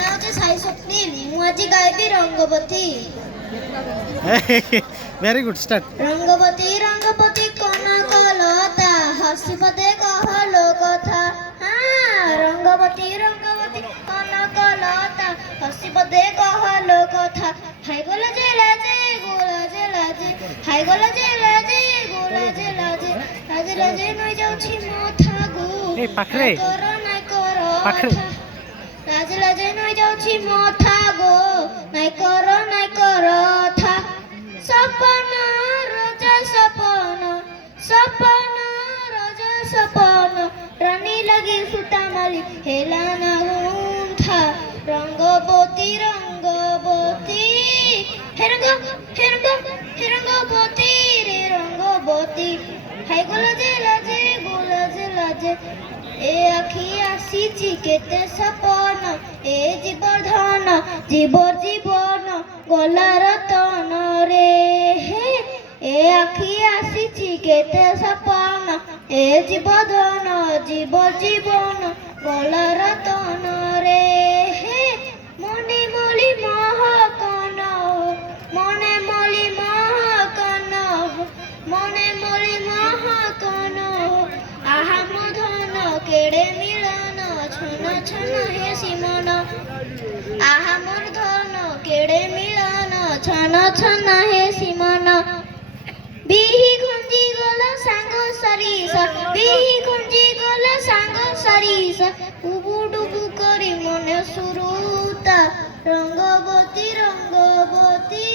ନାଁ ହେଉଛି ସାଇ ସ୍ୱପ୍ନିଲ। ମୁଁ ଆଜି ଗାଇବି Rangabati. Very good start. Rangabati Rangabati Kanakalata ହସି ପଦେ କହଲୋ କଥା। ରଙ୍ଗବତୀ ରଙ୍ଗବତୀ କନକଲତା ହସି ପଦେ କହଲୋ କଥା। ହାଇଗଲା ଯେ ଲାଜେ ଗୋଲା ଯେ ଲାଜେ, ହାଇଗଲା ଯେ ଲାଜେ ଗୋଲା ଯେ ଲାଜେ, ଲାଜେ ଲାଜେ ନଇ ଯାଉଛି ମଥାକୁ ନାଇ କର କଥା। ଲାଜେ ଲାଜେ ନଇ ଯାଉଛି ମଥାଗୋ ନାଇ କର କଥା। ସପନ ରଜା ସପନ, ସପନ ରଜା ସପନ, ରାନୀ ଲାଗି ସୂତା ମାଲି ହେଲା ନା ଗୁନ୍ଥା। ରଙ୍ଗବତୀ ରଙ୍ଗବତୀ ରଙ୍ଗବତୀ ରେ ରଙ୍ଗବତୀ, ହାଇଗଲା ଯେ ଲାଜେ ଗୋଲା ଯେ ଲାଜେ। ଏ ଆଖି ଆସିଛି କେତେ ସପନ, ଏ ଜୀବନ ଜୀବନ ଗଲା ରତନ ରେ। ଏ ଆଖି ଆସିଛି କେତେ ସପନ, ଏ ଜୀବନ ଗଲା ରତନ ରେ। ମନେ ମଳି ମହକନ, ମନେ ମଳି ମହକନ, ମନେ ମଳି মহাকন। আহা মধন কেড়ে মিলন ছন ছন হে সিমন। আহা মধন কেড়ে মিলন ছন ছন হে সিমন। বিহি গুঞ্জি গলা সাঙ্গ সরিষ, বিহি গুঞ্জি গলা সাঙ্গ সরিষ, উবু ডুবু করি মনে সুরুতা। রঙ্গবতী রঙ্গবতী।